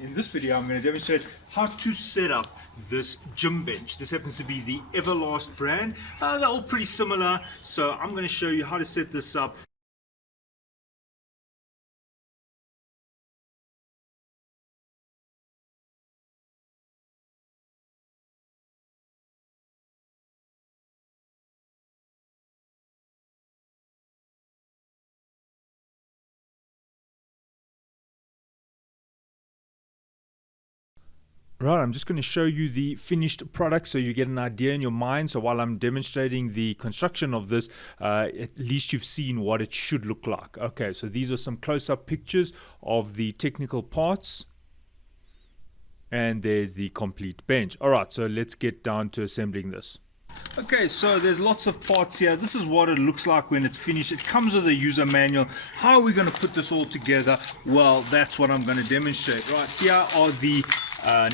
In this video, I'm going to demonstrate how to set up this gym bench. This happens to be the Everlast brand. They're all pretty similar, so I'm going to show you how to set this up. Right, I'm just going to show you the finished product so you get an idea in your mind. So while I'm demonstrating the construction of this, at least you've seen what it should look like. Okay, so these are some close-up pictures of the technical parts. And there's the complete bench. All right, so let's get down to assembling this. Okay, so there's lots of parts here. This is what it looks like when it's finished. It comes with a user manual. How are we going to put this all together? Well, that's what I'm going to demonstrate. Right, here are the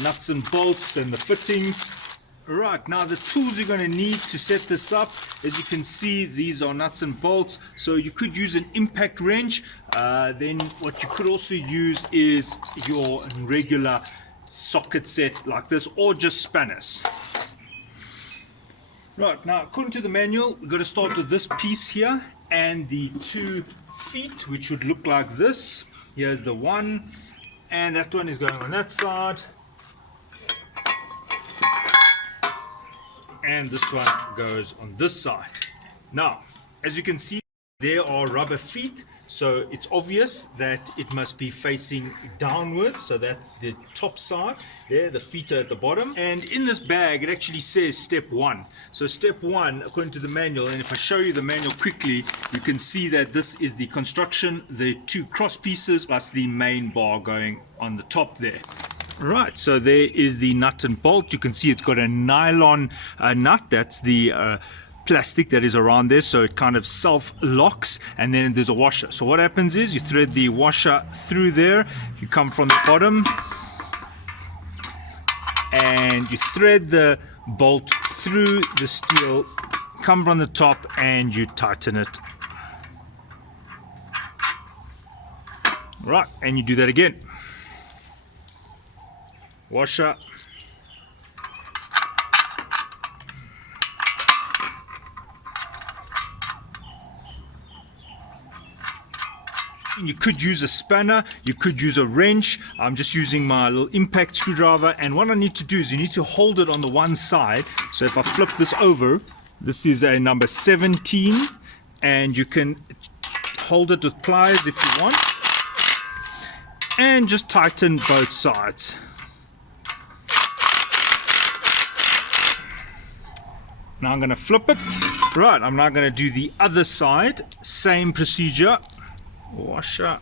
nuts and bolts and the fittings. Right, now the tools you're going to need to set this up, as you can see, these are nuts and bolts. So you could use an impact wrench. Then what you could also use is your regular socket set like this, or just spanners. Right, now according to the manual, we've got to start with this piece here and the 2 feet, which would look like this. Here's the one, and that one is going on that side, and this one goes on this side. Now, as you can see, there are rubber feet, so it's obvious that it must be facing downwards. So that's the top side. There, the feet are at the bottom. And in this bag, it actually says step 1. So step 1, according to the manual, and if I show you the manual quickly, you can see that this is the construction, the 2 cross pieces, plus the main bar going on the top there. Right, so there is the nut and bolt. You can see it's got a nylon nut. That's the plastic that is around there, so it kind of self-locks, and then there's a washer. So what happens is you thread the washer through there, you come from the bottom and you thread the bolt through the steel, come from the top, and you tighten it. Right, and you do that again. Washer. You could use a spanner, you could use a wrench. I'm just using my little impact screwdriver, and what I need to do is you need to hold it on the one side. So if I flip this over, this is a number 17, and you can hold it with pliers if you want, and just tighten both sides. Now I'm going to flip it. Right, I'm now going to do the other side, same procedure. Washer,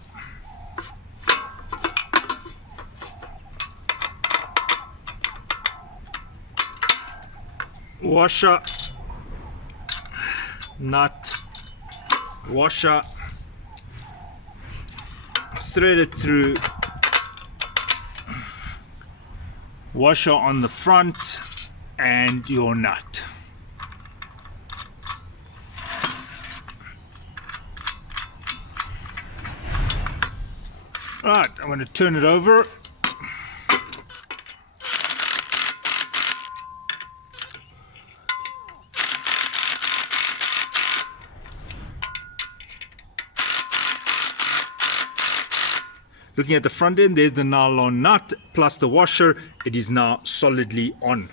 washer, nut, washer, thread it through, washer on the front, and your nut. Right, I'm going to turn it over. Looking at the front end, there's the nylon nut plus the washer. It is now solidly on.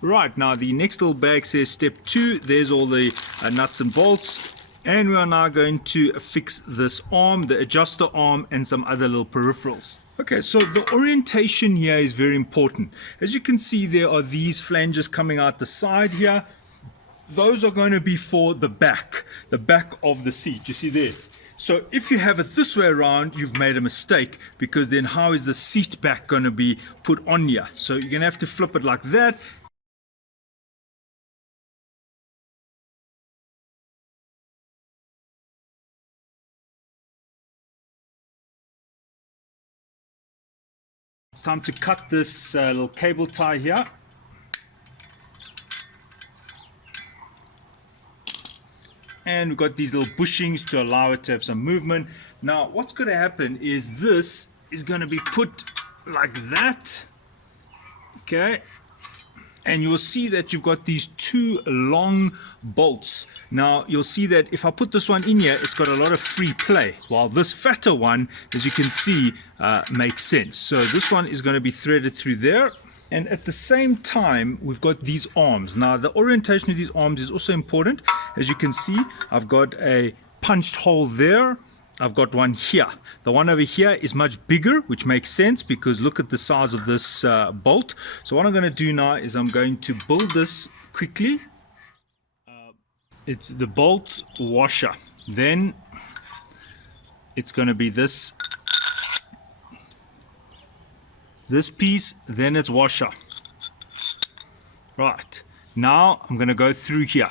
Right, now the next little bag says step 2. There's all the nuts and bolts. And we are now going to fix this arm, the adjuster arm, and some other little peripherals. Okay, so the orientation here is very important. As you can see, there are these flanges coming out the side here. Those are going to be for the back of the seat. You see there? So if you have it this way around, you've made a mistake, because then how is the seat back going to be put on here? So you're going to have to flip it like that. It's time to cut this little cable tie here. And we've got these little bushings to allow it to have some movement. Now what's going to happen is this is going to be put like that. Okay, and you'll see that you've got these two long bolts. Now you'll see that if I put this one in here, it's got a lot of free play, while this fatter one, as you can see, makes sense. So this one is going to be threaded through there. And at the same time, we've got these arms. Now the orientation of these arms is also important. As you can see, I've got a punched hole there. I've got one here. The one over here is much bigger, which makes sense because look at the size of this bolt. So what I'm going to do now is I'm going to build this quickly. It's the bolt washer. Then it's going to be this piece, then it's washer. Right, now I'm going to go through here.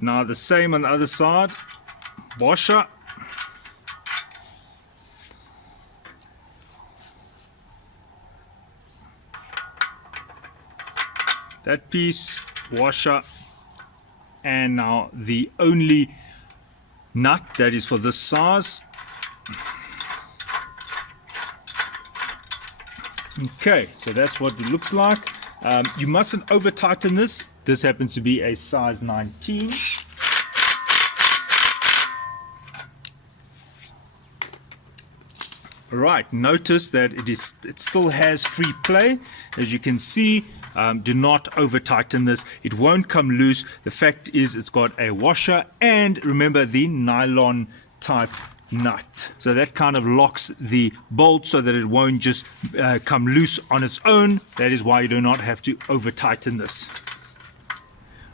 Now the same on the other side, washer. That piece, washer. And now the only nut that is for this size. Okay, so that's what it looks like. You mustn't over tighten this. This happens to be a size 19. Right, notice that it still has free play. As you can see, do not over tighten this. It won't come loose. The fact is it's got a washer and remember the nylon type nut. So that kind of locks the bolt so that it won't just come loose on its own. That is why you do not have to over tighten this.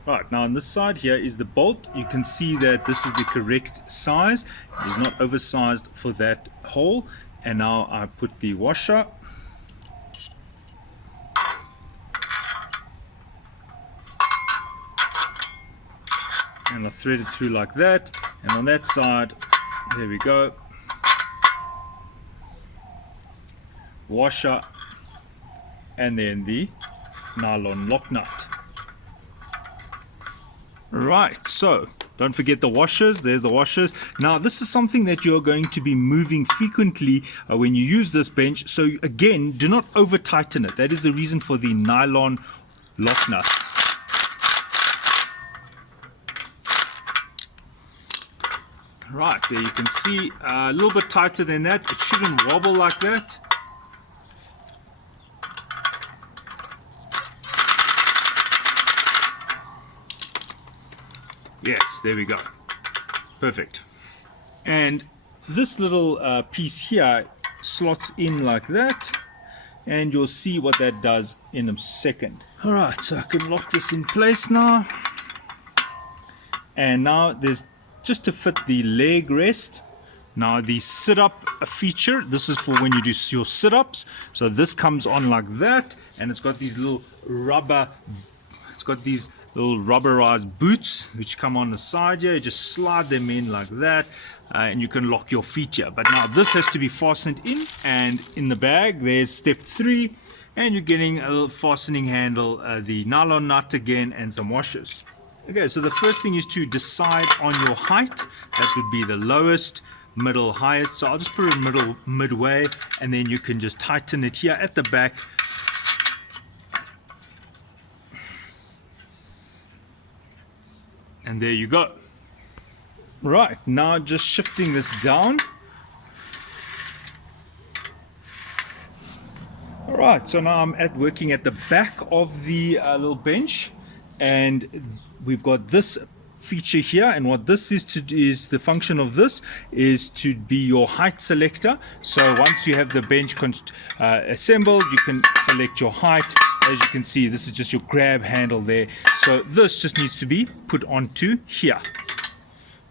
Right, now on this side here is the bolt. You can see that this is the correct size. It is not oversized for that hole. And now I put the washer. And I thread it through like that. And on that side, there we go. Washer. And then the nylon lock nut. Right, so don't forget the washers. There's the washers. Now this is something that you're going to be moving frequently when you use this bench. So again, do not over tighten it. That is the reason for the nylon lock nut. Right, there you can see a little bit tighter than that. It shouldn't wobble like that. Yes, there we go. Perfect. And this little piece here slots in like that, and you'll see what that does in a second. All right, so I can lock this in place now. And now there's just to fit the leg rest. Now the sit-up feature, this is for when you do your sit-ups. So this comes on like that, and it's got these little rubberized boots which come on the side here. You just slide them in like that, and you can lock your feet here. But now this has to be fastened in, and in the bag there's step 3, and you're getting a little fastening handle, the nylon nut again, and some washers. Okay, so the first thing is to decide on your height. That would be the lowest, middle, highest. So I'll just put it midway, and then you can just tighten it here at the back. And there you go. Right, now just shifting this down. All right, so now I'm working at the back of the little bench, and we've got this feature here, and what this is the function of this is to be your height selector. So once you have the bench assembled, you can select your height. As you can see, this is just your grab handle there. So this just needs to be put onto here.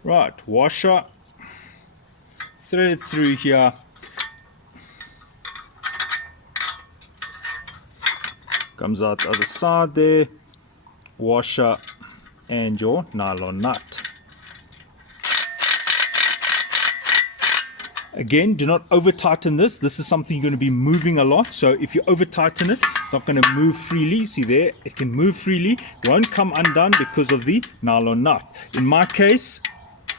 Right, washer, thread it through here. Comes out the other side there. Washer and your nylon nut. Again, do not over tighten this. This is something you're going to be moving a lot. So if you over tighten it, it's not going to move freely. See there, it can move freely. It won't come undone because of the nylon nut. In my case,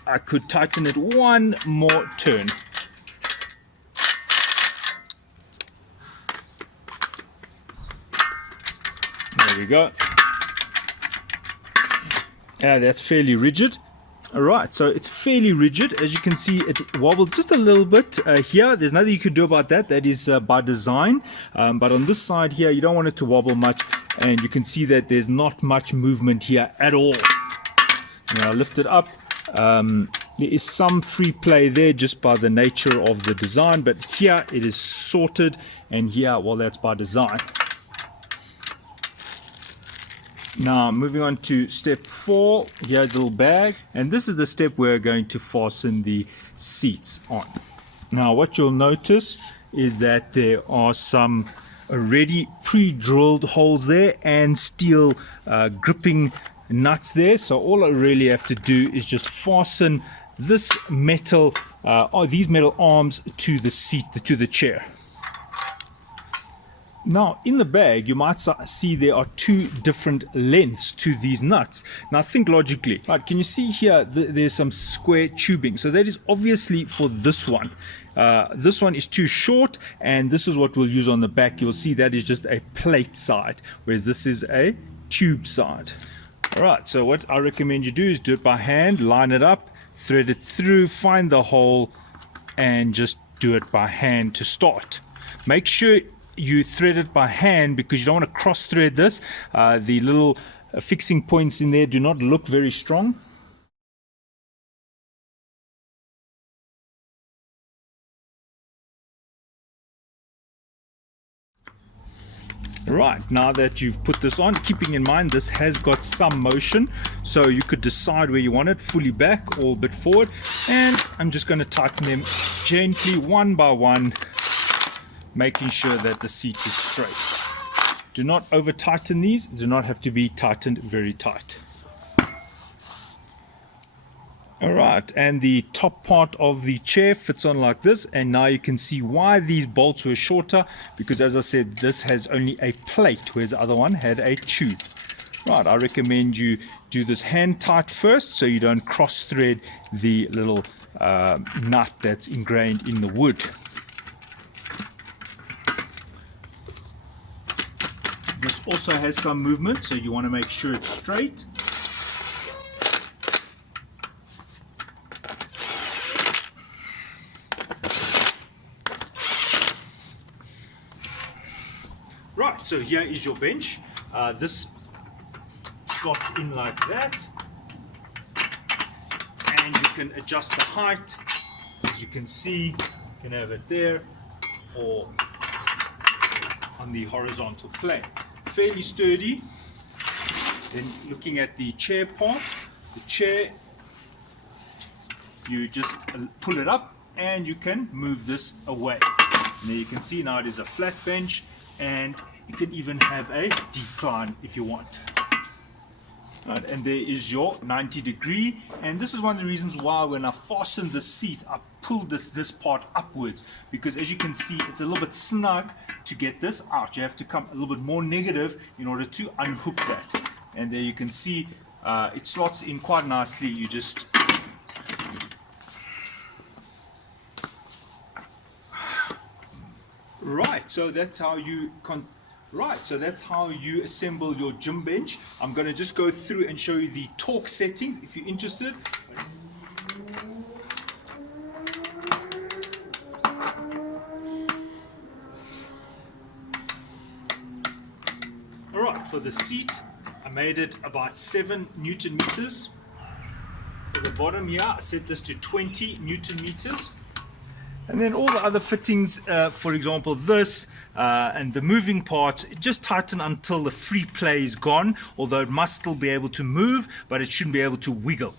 I could tighten it one more turn. There we go. That's fairly rigid. Alright, so it's fairly rigid. As you can see, it wobbles just a little bit here. There's nothing you can do about that. That is by design. But on this side here, you don't want it to wobble much. And you can see that there's not much movement here at all. Now lift it up. There is some free play there just by the nature of the design. But here it is sorted. And here, well, that's by design. Now moving on to step 4, here's a little bag, and this is the step we're going to fasten the seats on. Now what you'll notice is that there are some already pre-drilled holes there and steel gripping nuts there, so all I really have to do is just fasten this metal, these metal arms to the seat, to the chair. Now in the bag you might see there are 2 different lengths to these nuts. Now think logically, right? Can you see here there's some square tubing, so that is obviously for this one. This one is too short, and this is what we'll use on the back. You'll see that is just a plate side, whereas this is a tube side. Alright, so what I recommend you do is do it by hand, line it up, thread it through, find the hole, and just do it by hand to start. Make sure you thread it by hand because you don't want to cross thread this. The little fixing points in there do not look very strong. Right, now that you've put this on, keeping in mind this has got some motion, so you could decide where you want it, fully back or a bit forward, and I'm just going to tighten them gently one by one, making sure that the seat is straight. Do not over tighten these, do not have to be tightened very tight. Alright, and the top part of the chair fits on like this, and now you can see why these bolts were shorter, because as I said, this has only a plate, whereas the other one had a tube. Right, I recommend you do this hand tight first so you don't cross thread the little nut that's ingrained in the wood. This also has some movement, so you want to make sure it's straight. Right, so here is your bench. This slots in like that, and you can adjust the height. As you can see, you can have it there or on the horizontal plane. Fairly sturdy. Then looking at the chair part, the chair, you just pull it up and you can move this away. And there you can see now it is a flat bench, and you can even have a decline if you want. Right, and there is your 90-degree, and this is one of the reasons why when I fastened the seat I pulled this part upwards, because as you can see it's a little bit snug to get this out. You have to come a little bit more negative in order to unhook that, and there you can see it slots in quite nicely. You just right, so that's how you assemble your gym bench. I'm going to just go through and show you the torque settings if you're interested. Alright, for the seat I made it about 7 Newton meters. For the bottom here I set this to 20 Newton meters. And then all the other fittings, for example this and the moving parts, just tighten until the free play is gone, although it must still be able to move, but it shouldn't be able to wiggle.